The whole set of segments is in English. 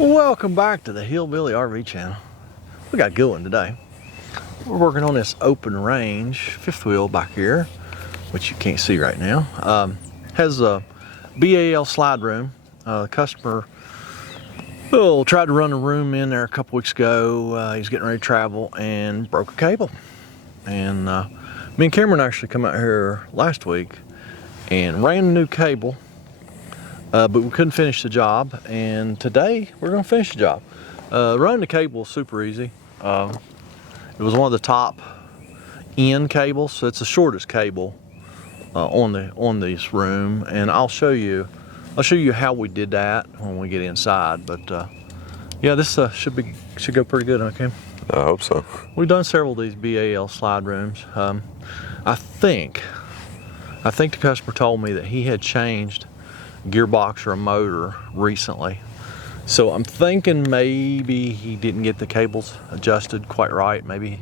Welcome back to the Hillbilly RV channel. We got a good one today. We're working on this open range fifth wheel back here, which you can't see right now. Has a BAL slide room. The customer tried to run a room in there a couple weeks ago. He's getting ready to travel and broke a cable. And me and Cameron actually come out here last week and ran a new cable. But we couldn't finish the job, and today we're going to finish the job. Running the cable was super easy. It was one of the top end cables, so it's the shortest cable on this room, and I'll show you how we did that when we get inside. But yeah, this should go pretty good, okay? I hope so. We've done several of these BAL slide rooms. I think the customer told me that he had changed gearbox or a motor recently, so I'm thinking maybe he didn't get the cables adjusted quite right. Maybe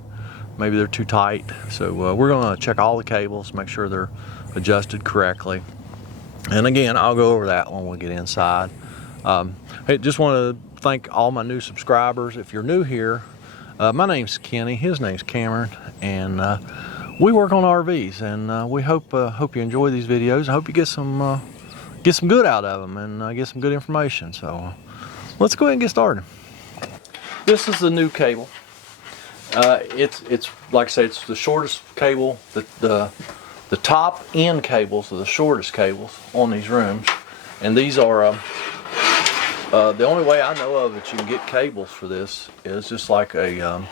they're too tight. So we're gonna check all the cables, make sure they're adjusted correctly, and again, I'll go over that when we get inside. Hey, just want to thank all my new subscribers. If you're new here, my name's Kenny, his name's Cameron, and we work on RVs, and we hope you enjoy these videos. I hope you get some good out of them and get some good information. So let's go ahead and get started. This is the new cable. It's like I say, it's the shortest cable. The top end cables are the shortest cables on these rooms, and these are the only way I know of that you can get cables for this is just like a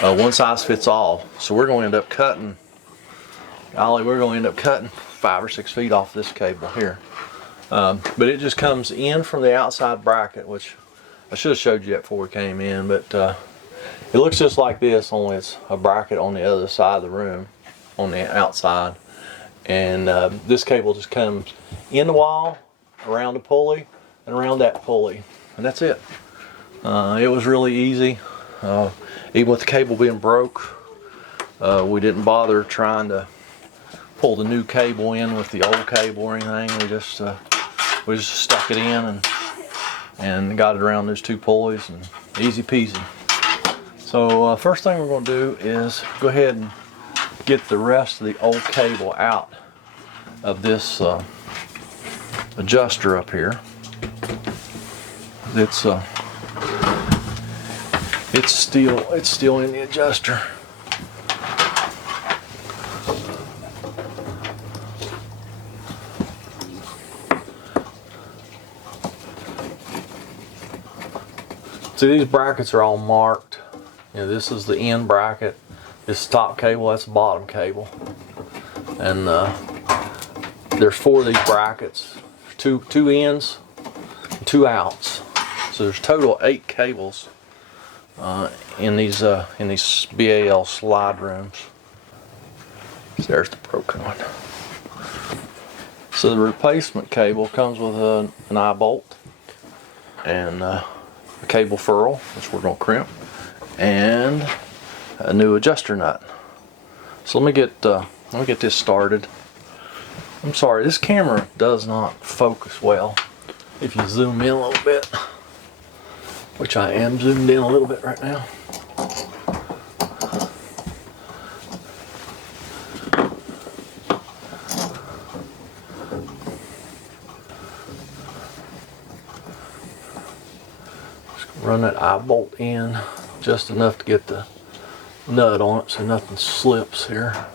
one size fits all. So we're going to end up cutting. We're going to end up cutting 5 or 6 feet off this cable here. But it just comes in from the outside bracket, which I should have showed you that before we came in, but it looks just like this, only it's a bracket on the other side of the room, on the outside. And this cable just comes in the wall, around the pulley, and around that pulley, and that's it. It was really easy. Even with the cable being broke, we didn't bother trying to pull the new cable in with the old cable or anything. We just stuck it in and got it around those 2 pulleys, and easy peasy. So first thing we're going to do is go ahead and get the rest of the old cable out of this adjuster up here. It's still in the adjuster. See, these brackets are all marked. You know, this is the end bracket. This is the top cable. That's the bottom cable. And there's 4 of these brackets. Two ins, and 2 outs. So there's total 8 cables in these BAL slide rooms. So there's the broken one. So the replacement cable comes with an eye bolt and a cable ferrule, which we're going to crimp, and a new adjuster nut. So let me get this started. I'm sorry, this camera does not focus well. If you zoom in a little bit, which I am zoomed in a little bit right now. Run that eye bolt in just enough to get the nut on it so nothing slips here.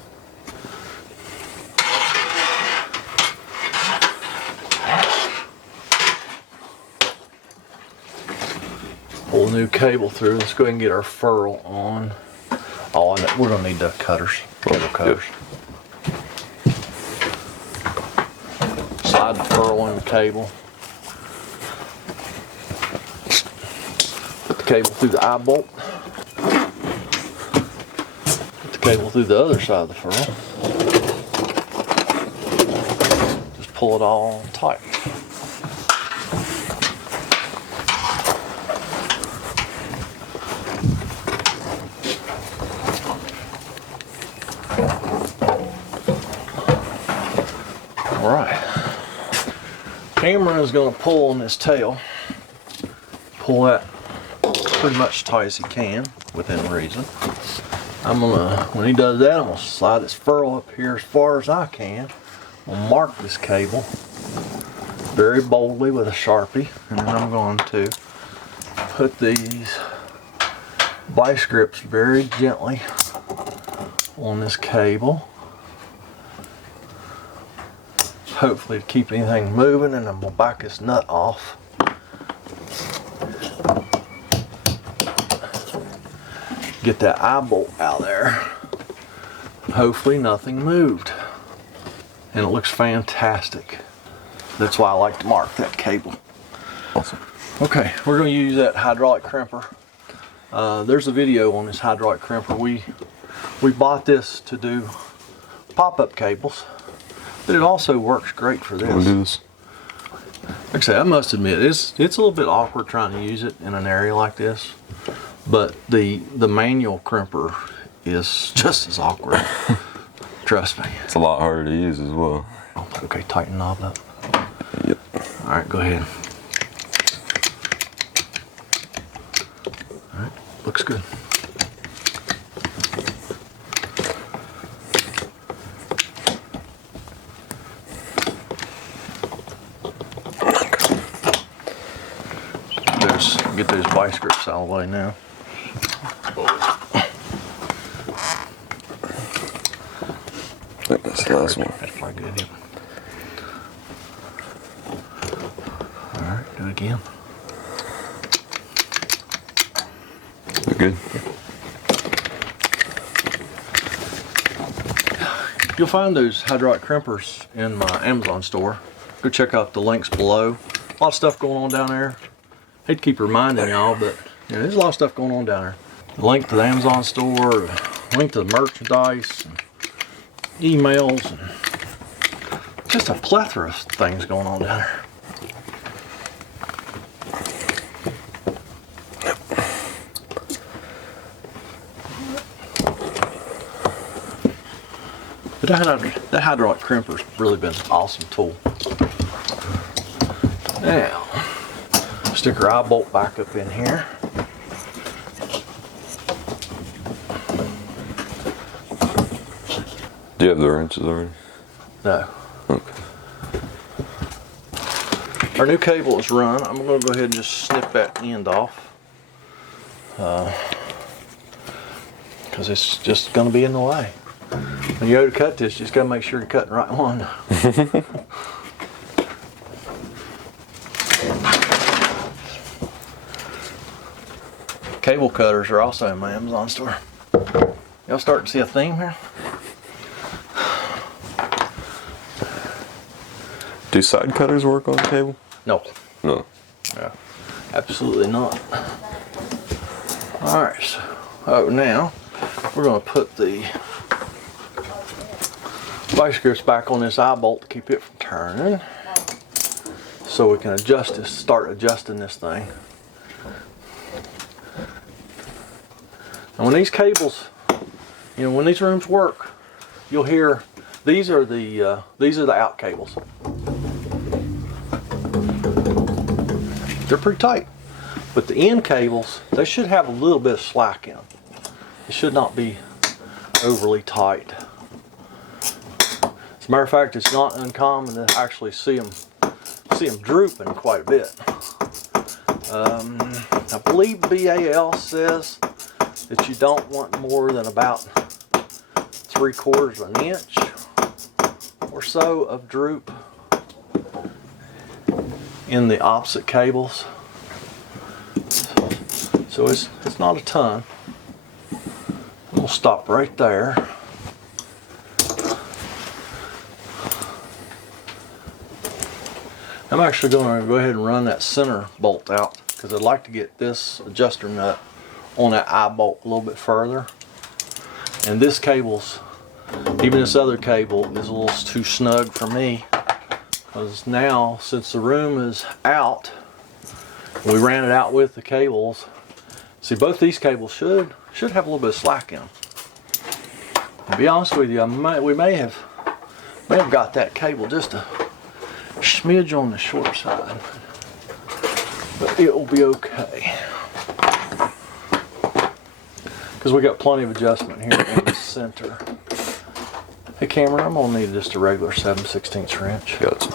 Pull the new cable through. Let's go ahead and get our ferrule on. Oh, and we're going to need the cutters, cable cutters. Slide the ferrule in the cable. Put the cable through the eye bolt. Put the cable through the other side of the ferrule. Just pull it all tight. All right. Camera is going to pull on this tail. pull that pretty much as tight as he can, within reason. I'm gonna, when he does that, I'm gonna slide this furl up here as far as I can. I'm gonna mark this cable very boldly with a Sharpie, and then I'm going to put these vice grips very gently on this cable, hopefully to keep anything moving, and I'm gonna back this nut off. Get that eye bolt out there. Hopefully nothing moved, and it looks fantastic. That's why I like to mark that cable. Awesome. Okay, we're going to use that hydraulic crimper. There's a video on this hydraulic crimper. We bought this to do pop-up cables, but it also works great for this. We'll do this. Like I say, I must admit, it's a little bit awkward trying to use it in an area like this, but the manual crimper is just as awkward. Trust me. It's a lot harder to use as well. Okay, tighten knob up. Yep. All right, go ahead. All right, looks good. Get those vice grips out of the way now. That's the last one. That's probably good. Yep. All right, do it again. They're good. You'll find those hydraulic crimpers in my Amazon store. Go check out the links below. A lot of stuff going on down there. Hate to keep reminding y'all, but there's a lot of stuff going on down there. The link to the Amazon store, link to the merchandise, and emails, and just a plethora of things going on down there. But that hydraulic crimper's really been an awesome tool. Now, stick our eye bolt back up in here. Do you have the wrenches already? No. Okay. Our new cable is run. I'm going to go ahead and just snip that end off. Because it's just going to be in the way. When you go to cut this, you just got to make sure you're cutting the right one. Cable cutters are also in my Amazon store. Y'all starting to see a theme here? Do side cutters work on cable? No. No. Yeah, absolutely not. Alright, so now we're going to put the vice grips back on this eye bolt to keep it from turning, so we can adjust this, start adjusting this thing. And when these cables, when these rooms work, you'll hear these are the out cables. They're pretty tight, but the end cables, they should have a little bit of slack in them. It should not be overly tight. As a matter of fact, it's not uncommon to actually see them drooping quite a bit. I believe BAL says that you don't want more than about 3/4 of an inch or so of droop in the opposite cables. So it's not a ton. We'll stop right there. I'm actually going to go ahead and run that center bolt out because I'd like to get this adjuster nut on that eye bolt a little bit further. And this cable's, even this other cable, is a little too snug for me, because now, since the room is out, we ran it out with the cables. See, both these cables should have a little bit of slack in them. To be honest with you, we may have got that cable just a smidge on the short side. but it will be okay. Because we got plenty of adjustment here in the center. Hey Cameron, I'm gonna need just a regular 7/16 wrench. Gotcha.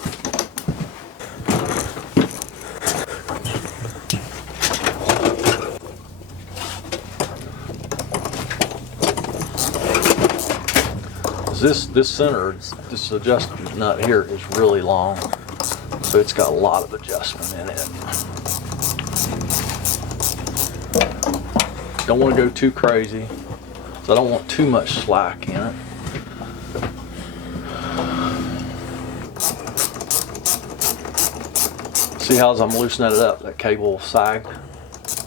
This center, this adjustment nut here is really long, so it's got a lot of adjustment in it. Don't want to go too crazy, so I don't want too much slack in it. See how as I'm loosening it up, that cable will sag,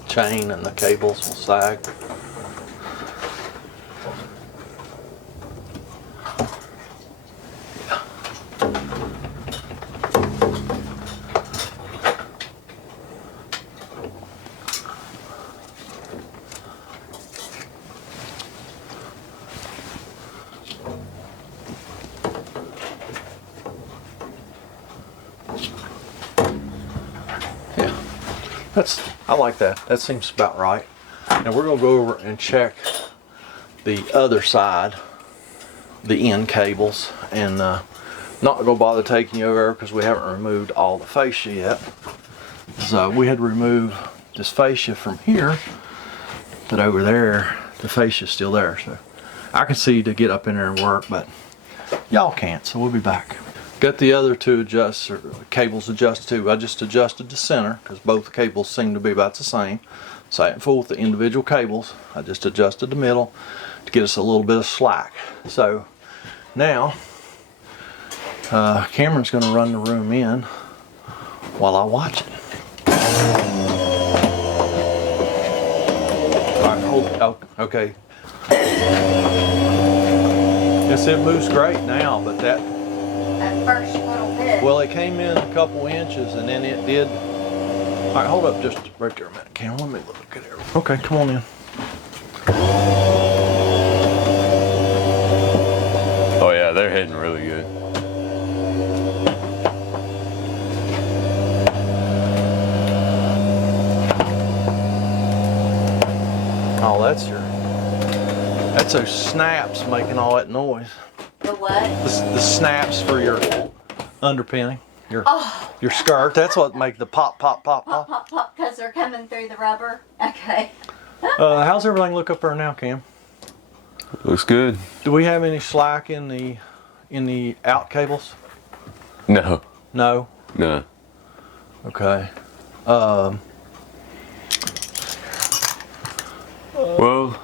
chain and the cables will sag. I like that. That seems about right. Now we're going to go over and check the other side, the end cables, and not going to bother taking you over because we haven't removed all the fascia yet. So we had to remove this fascia from here, but over there the fascia is still there. So I can see to get up in there and work, but y'all can't. So we'll be back. Got the other two cables adjusted too. I just adjusted the center because both cables seem to be about the same. So I didn't fool with the individual cables. I just adjusted the middle to get us a little bit of slack. So now Cameron's going to run the room in while I watch it. All right, hold. Oh, okay. Yes, it moves great now, but that first little bit. well, it came in a couple inches and then it did. All right, hold up just right there a minute, Cam. Let me look at it. Okay, come on in. Oh yeah, they're hitting really good. Oh, that's those snaps making all that noise. The what? The snaps for your underpinning, your skirt. That's what make the pop, pop, pop, Pop, pop. pop, pop, because they're coming through the rubber. Okay. How's everything look up there now, Cam? Looks good. Do we have any slack in the out cables? No. No. No. Okay. Well,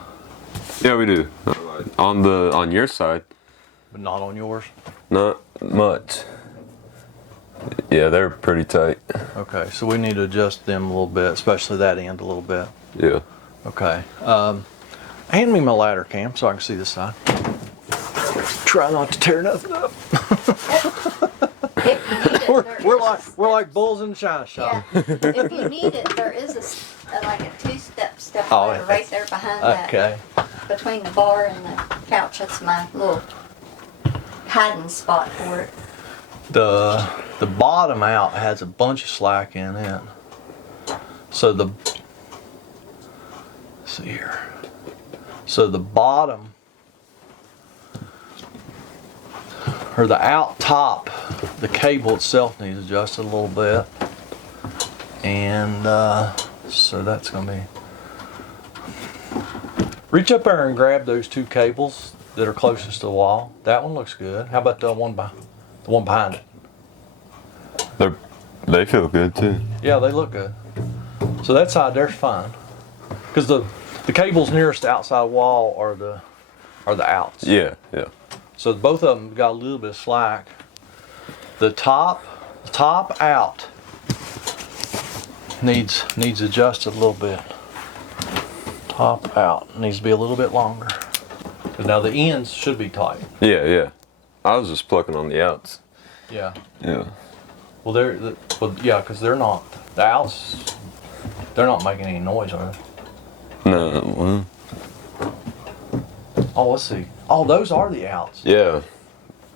yeah, we do. On your side, But not on yours. not much. Yeah, they're pretty tight. Okay, so we need to adjust them a little bit, especially that end a little bit. Yeah. Okay. Hand me my ladder, Cam, so I can see this side. Try not to tear nothing up. If you need it, We're like bulls in the china shop. Yeah. If you need it, there is like a two-step Oh, ladder right there behind that. Okay. Between the bar and the couch. That's my little hiding spot for it. The bottom out has a bunch of slack in it. So let's see here. So the bottom, or the out top, the cable itself needs adjusted a little bit. And so that's gonna be, reach up there and grab those two cables that are closest to the wall. That one looks good. How about the one behind it? They feel good too. Yeah, they look good. So that side there's fine. Because the cables nearest the outside wall are the outs. Yeah, yeah. So both of them got a little bit of slack. The top out needs adjusted a little bit. Top out needs to be a little bit longer. 'Cause now the ends should be tight. Yeah, yeah. I was just plucking on the outs. Yeah. Yeah. Well, yeah, because they're not, the outs, they're not making any noise, are they? No, well, Oh, let's see. Oh, those are the outs. yeah.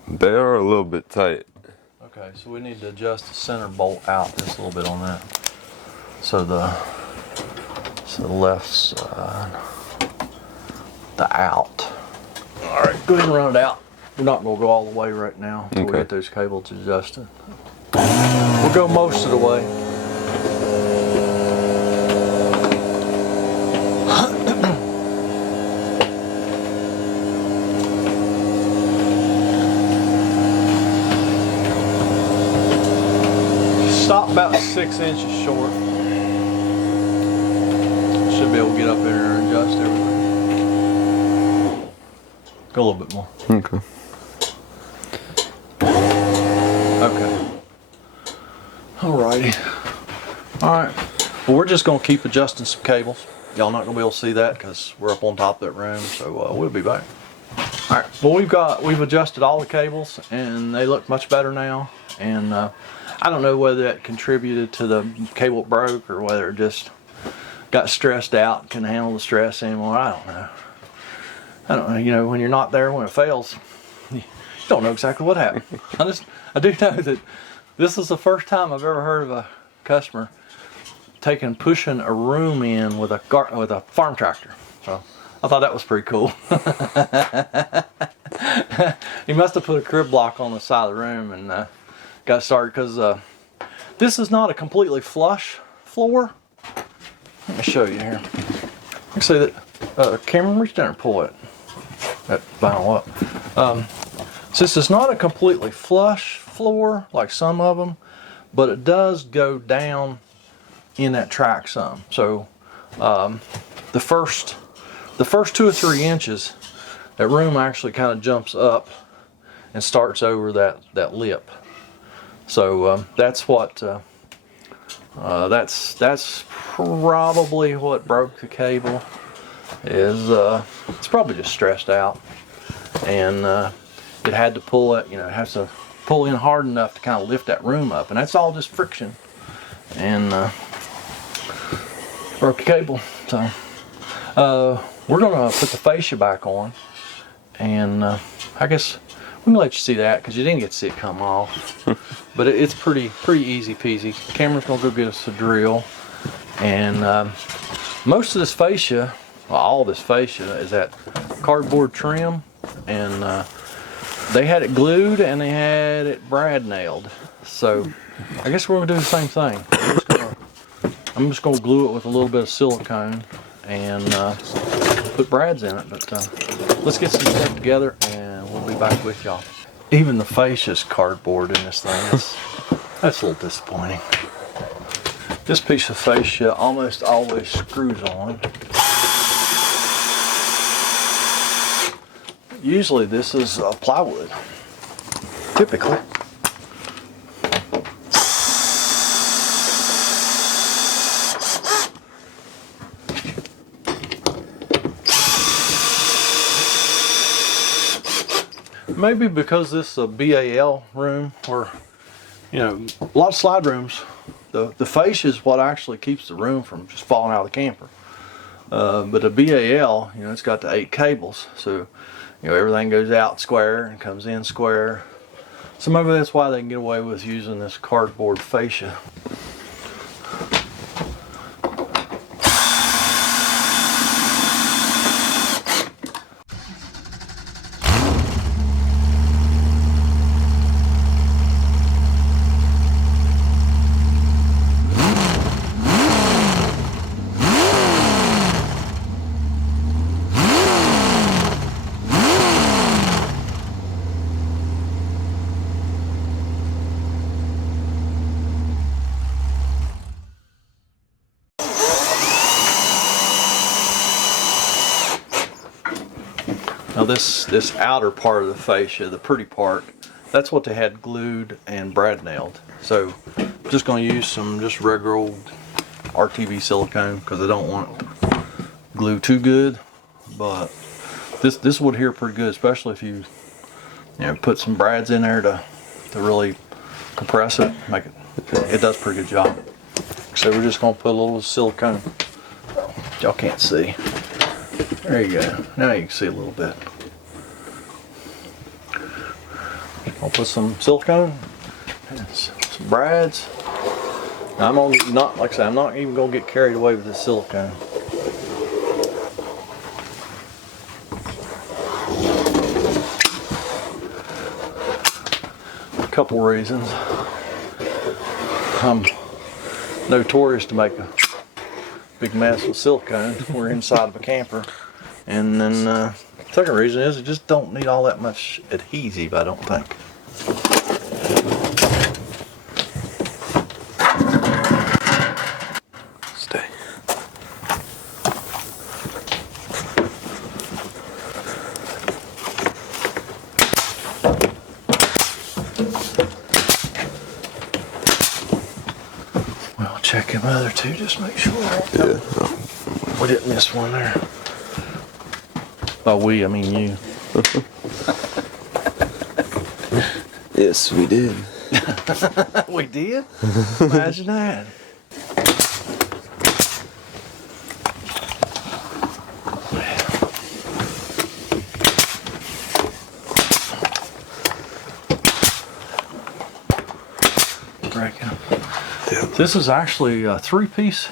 They are a little bit tight. Okay, so we need to adjust the center bolt out just a little bit on that. So the left side, the out. All right, go ahead and run it out. We're not gonna go all the way right now until we get those cables adjusted. We'll go most of the way. Stop about 6 inches short. Should be able to get up there and adjust everything. Go a little bit more. Okay. Okay. Alrighty. Alright. Well, we're just going to keep adjusting some cables. Y'all not going to be able to see that because we're up on top of that room, so we'll be back. Alright. Well, we've adjusted all the cables and they look much better now. And I don't know whether that contributed to the cable broke or whether it just got stressed out and couldn't handle the stress anymore. I don't know. You know, when you're not there when it fails, you don't know exactly what happened. I do know that this is the first time I've ever heard of a customer pushing a room in with a farm tractor. So I thought that was pretty cool. He must have put a crib block on the side of the room and got started because this is not a completely flush floor. Let me show you here. You can see that Cameron, reach down and pull it. That vinyl up. So this is not a completely flush floor like some of them, but it does go down in that track some. So the first 2 or 3 inches, that room actually kind of jumps up and starts over that lip. So that's what that's probably what broke the cable. It's probably just stressed out, and it had to pull it. You know, it has to pull in hard enough to kind of lift that room up, and that's all just friction, and broke the cable. So we're gonna put the fascia back on, and I guess we can let you see that because you didn't get to see it come off. But it's pretty easy peasy. Cameron's gonna go get us a drill, and most of this fascia, well, all this fascia is that cardboard trim, and they had it glued and they had it brad nailed. So I guess we're gonna do the same thing. I'm just gonna glue it with a little bit of silicone and put brads in it. But let's get some stuff together and we'll be back with y'all. Even the fascia's cardboard in this thing. That's a little disappointing. This piece of fascia almost always screws on. Usually this is plywood, typically. Maybe because this is a BAL room, or you know, a lot of slide rooms, the fascia is what actually keeps the room from just falling out of the camper. But a BAL, you know, it's got the 8 cables, so you know everything goes out square and comes in square. So maybe that's why they can get away with using this cardboard fascia. Now this outer part of the fascia, the pretty part, that's what they had glued and brad nailed. So I'm just going to use some just regular old RTV silicone because I don't want glue too good. But this would adhere pretty good, especially if you put some brads in there to really compress it, make it does a pretty good job. So we're just going to put a little silicone. Y'all can't see. There you go. Now you can see a little bit. I'll put some silicone and some brads, I'm gonna not, like I said, I'm not even gonna get carried away with this silicone. A couple reasons. I'm notorious to make a big mess with silicone. We're inside of a camper. And then second reason is it just don't need all that much adhesive, I don't think. Stay. Well, check them other two, just make sure. Yeah. We didn't miss one there. By we, I mean you. Yes, we did. We did? Imagine that. Breaking. Yeah. This is actually a 3-piece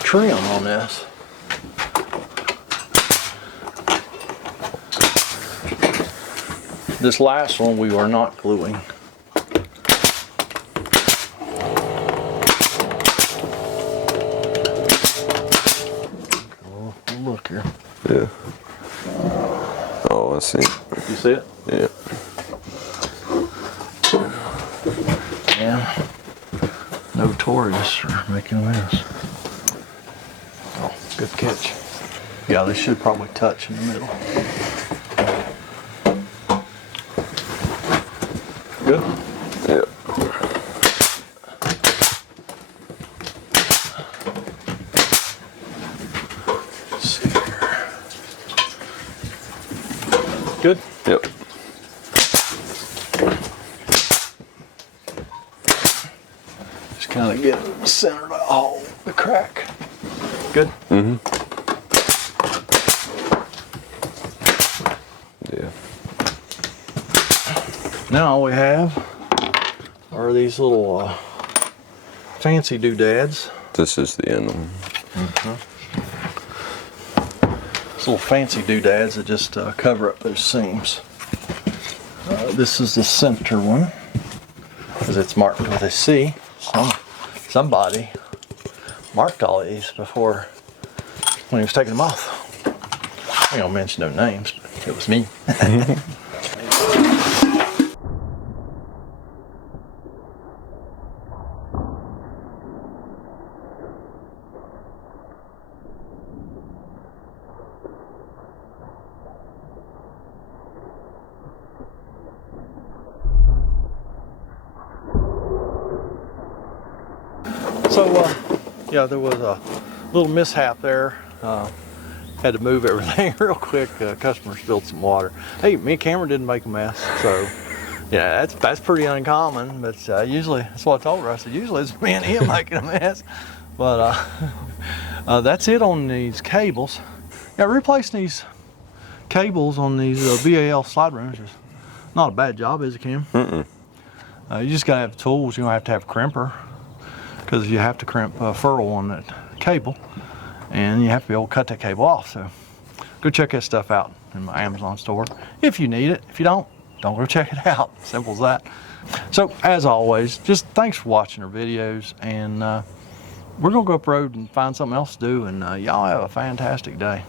trim on this. This last one we are not gluing. Oh, look here. Yeah. Oh, I see. You see it? Yeah. Yeah. Notorious for making a mess. Oh, good catch. Yeah, they should probably touch in the middle. Good? Yeah. Let's see here. Good? Yep. Just kind of get in the center of the hole, the crack. Good? Mm-hmm. Yeah. Now all we have are these little fancy doodads. This is the end one. These little fancy doodads that just cover up those seams. This is the center one, because it's marked with a C. Somebody marked all of these before when he was taking them off. I ain't gonna mention no names, but it was me. So, yeah, there was a little mishap there. Had to move everything real quick. Customer spilled some water. Hey, me and Cameron didn't make a mess, so yeah, that's pretty uncommon. But usually, that's what I told her. I said usually it's me and him making a mess. But that's it on these cables. Yeah, replacing these cables on these BAL slide rooms is not a bad job, is it, Cam? Mm-mm. You just gotta have the tools. You're gonna have to have a crimper, because you have to crimp furl on that cable, and you have to be able to cut that cable off. So go check that stuff out in my Amazon store if you need it. If you don't go check it out. Simple as that. So as always, just thanks for watching our videos, and we're gonna go up the road and find something else to do, and y'all have a fantastic day.